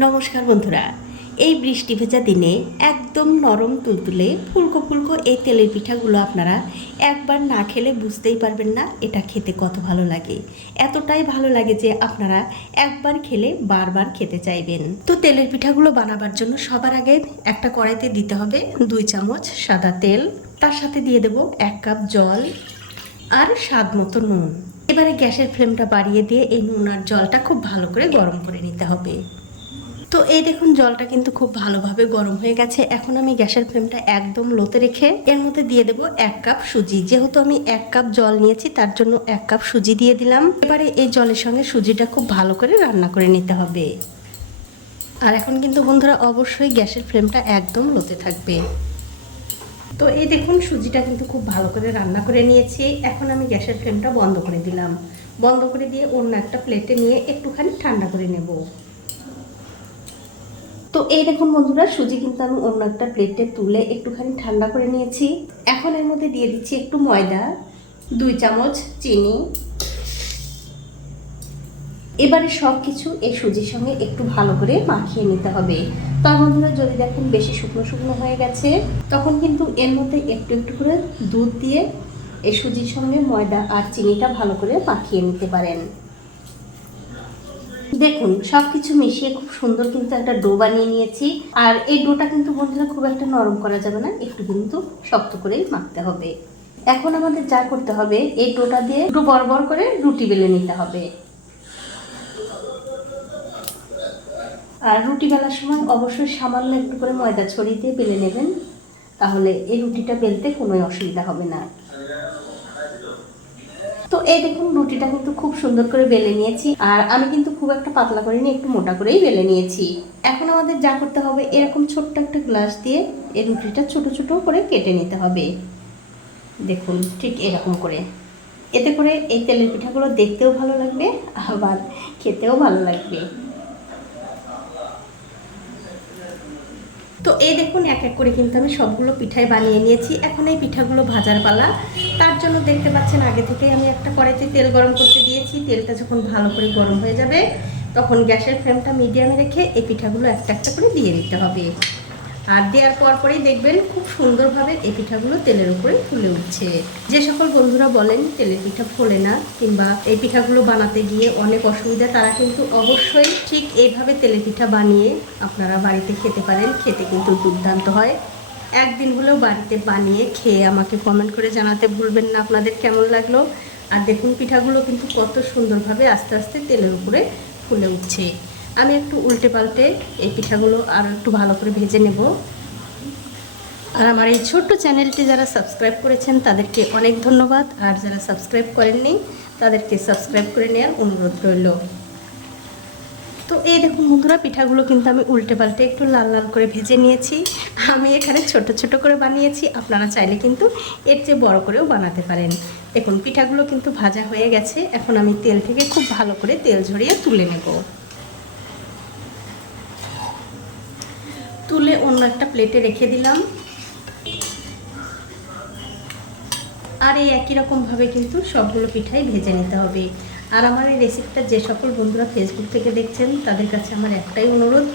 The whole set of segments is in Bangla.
নমস্কার বন্ধুরা। এই বৃষ্টি ভেজা দিনে একদম নরম তুলতুলে, ফুলকো ফুলকো এই তেলের পিঠাগুলো আপনারা একবার না খেলে বুঝতেই পারবেন না এটা খেতে কত ভালো লাগে। এতটাই ভালো লাগে যে আপনারা একবার খেলে বারবার খেতে চাইবেন। তো তেলের পিঠাগুলো বানাবার জন্য সবার আগে একটা কড়াইতে দিতে হবে দুই চামচ সাদা তেল। তার সাথে দিয়ে দেব এক কাপ জল আর স্বাদ মতো নুন। এবারে গ্যাসের ফ্লেমটা বাড়িয়ে দিয়ে এই নুন আর জলটা খুব ভালো করে গরম করে নিতে হবে। তো এই দেখুন, জলটা কিন্তু খুব ভালোভাবে গরম হয়ে গেছে। এখন আমি গ্যাসের ফ্লেমটা একদম লোতে রেখে এর মধ্যে দিয়ে দেবো এক কাপ সুজি। যেহেতু আমি এক কাপ জল নিয়েছি, তার জন্য এক কাপ সুজি দিয়ে দিলাম। এবারে এই জলের সঙ্গে সুজিটা খুব ভালো করে রান্না করে নিতে হবে। আর এখন কিন্তু বন্ধুরা, অবশ্যই গ্যাসের ফ্লেমটা একদম লোতে থাকবে। তো এই দেখুন, সুজিটা কিন্তু খুব ভালো করে রান্না করে নিয়েছি। এখন আমি গ্যাসের ফ্লেমটা বন্ধ করে দিলাম। বন্ধ করে দিয়ে অন্য একটা প্লেটে নিয়ে একটুখানি ঠান্ডা করে নেব। তো এই দেখুন বন্ধুরা, সুজি কিন্তু আমি অন্য একটা প্লেটে তুলে একটুখানি ঠান্ডা করে নিয়েছি। এখন এর মধ্যে দিয়ে দিচ্ছি একটু ময়দা, দুই চামচ চিনি। এবারে সব কিছু এই সুজির সঙ্গে একটু ভালো করে মাখিয়ে নিতে হবে। তার বন্ধুরা, যদি দেখেন বেশি শুকনো শুকনো হয়ে গেছে, তখন কিন্তু এর মধ্যে একটু একটু করে দুধ দিয়ে এই সুজির সঙ্গে ময়দা আর চিনিটা ভালো করে মাখিয়ে নিতে পারেন। দেখুন সব কিছু মিশিয়ে খুব সুন্দর কিন্তু একটা ডো বানিয়ে নিয়েছি। আর এই ডোটা কিন্তু বন্ধুরা খুব একটা নরম করা যাবে না, একটু কিন্তু শক্ত করেই মাখতে হবে। এখন আমাদের যা করতে হবে, এই ডোটা দিয়ে একটু বড় করে রুটি বেলে নিতে হবে। আর রুটি বেলার সময় অবশ্যই সামান্য একটু করে ময়দা ছড়িয়ে দিয়ে বেলে নেবেন, তাহলে এই রুটিটা বেলতে কোনো অসুবিধা হবে না। তো এই দেখুন, রুটিটা কিন্তু খুব সুন্দর করে বেলে নিয়েছি। আর আমি কিন্তু খুব একটা পাতলা করিনি একটু মোটা করেই বেলে নিয়েছি। এখন আমাদের যা করতে হবে, এরকম ছোট্ট একটা গ্লাস দিয়ে এই রুটিটা ছোট ছোট করে কেটে নিতে হবে। দেখুন, ঠিক এরকম করে। এতে করে এই তেলের পিঠাগুলো দেখতেও ভালো লাগবে, আবার খেতেও ভালো লাগবে। তো এই দেখুন, এক এক করে কিন্তু আমি সবগুলো পিঠাই বানিয়ে নিয়েছি। এখন এই পিঠাগুলো ভাজার পালা। তার জন্য দেখতে পাচ্ছেন, আগে থেকে আমি একটা কড়াইতে তেল গরম করতে দিয়েছি। তেলটা যখন ভালো করে গরম হয়ে যাবে, তখন গ্যাসের ফ্লেমটা মিডিয়ামে রেখে এই পিঠাগুলো একটা একটা করে দিয়ে দিতে হবে। আর দেওয়ার পর পরেই দেখবেন খুব সুন্দরভাবে এই পিঠাগুলো তেলের উপরে ফুলে উঠছে। যে সকল বন্ধুরা বলেন, তেলের পিঠা ফোলে না কিংবা এই পিঠাগুলো বানাতে গিয়ে অনেক অসুবিধা তারা কিন্তু অবশ্যই ঠিক এইভাবে তেলের পিঠা বানিয়ে আপনারা বাড়িতে খেতে পারেন। খেতে কিন্তু দুর্দান্ত হয়। একদিন হলেও বাড়িতে বানিয়ে খেয়ে আমাকে কমেন্ট করে জানাতে ভুলবেন না আপনাদের কেমন লাগল। আর দেখুন, পিঠাগুলো কিন্তু কত সুন্দরভাবে আস্তে আস্তে তেলের উপরে ফুলে উঠছে। আমি একটু উল্টে পাল্টে এই পিঠাগুলো আরও একটু ভালো করে ভেজে নেব। আর আমার এই ছোট্ট চ্যানেলটি যারা সাবস্ক্রাইব করেছেন, তাদেরকে অনেক ধন্যবাদ। আর যারা সাবস্ক্রাইব করেননি, তাদেরকে সাবস্ক্রাইব করে নেওয়ার অনুরোধ রইল। তো এই দেখুন বন্ধুরা, পিঠাগুলো কিন্তু আমি উল্টে পাল্টে একটু লাল লাল করে ভেজে নিয়েছি। আমি এখানে ছোট ছোট করে বানিয়েছি, আপনারা চাইলে কিন্তু এর চেয়ে বড় করেও বানাতে পারেন। দেখুন, পিঠাগুলো কিন্তু ভাজা হয়ে গেছে। এখন আমি তেল থেকে খুব ভালো করে তেল ঝরিয়ে তুলে নেব। তুলে অন্য একটা প্লেটে রেখে দিলাম। আর এই একই রকমভাবে কিন্তু সবগুলো পিঠাই ভেজে নিতে হবে। আর আমার এই রেসিপিটা যে সকল বন্ধুরা ফেসবুক থেকে দেখছেন, তাদের কাছে আমার একটাই অনুরোধ,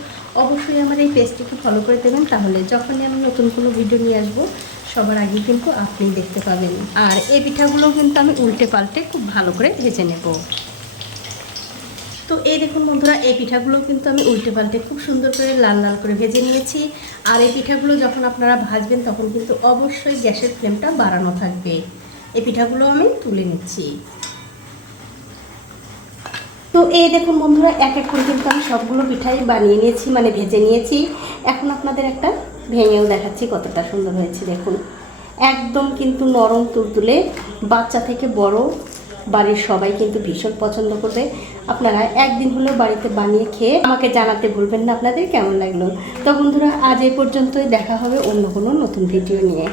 অবশ্যই আমার এই পেজটিকে ফলো করে দেবেন, তাহলে যখনই আমি নতুন কোনো ভিডিও নিয়ে আসব, সবার আগে কিন্তু আপনি দেখতে পাবেন। আর এই পিঠাগুলো কিন্তু আমি উল্টে পাল্টে খুব ভালো করে ভেজে নেব। তো এই দেখুন বন্ধুরা, এই পিঠাগুলো কিন্তু আমি উল্টে পাল্টে খুব সুন্দর করে লাল লাল করে ভেজে নিয়েছি। আর এই পিঠাগুলো যখন আপনারা ভাজবেন, তখন কিন্তু অবশ্যই গ্যাসের ফ্লেমটা বাড়ানো থাকবে। এই পিঠাগুলো আমি তুলে নিচ্ছি। তো এই দেখুন বন্ধুরা, এক এক করে কিন্তু আমি সবগুলো পিঠাই বানিয়ে নিয়েছি মানে ভেজে নিয়েছি। এখন আপনাদের একটা ভেঙেও দেখাচ্ছি কতটা সুন্দর হয়েছে, দেখুন। একদম কিন্তু নরম তুলতুলে বাচ্চা থেকে বড় বাড়ির সবাই কিন্তু ভীষণ পছন্দ করবে। আপনারা একদিন হলেও বাড়িতে বানিয়ে খেয়ে আমাকে জানাতে ভুলবেন না আপনাদের কেমন লাগল? তো বন্ধুরা, আজ এই পর্যন্তই, দেখা হবে অন্য কোনো নতুন ভিডিও নিয়ে।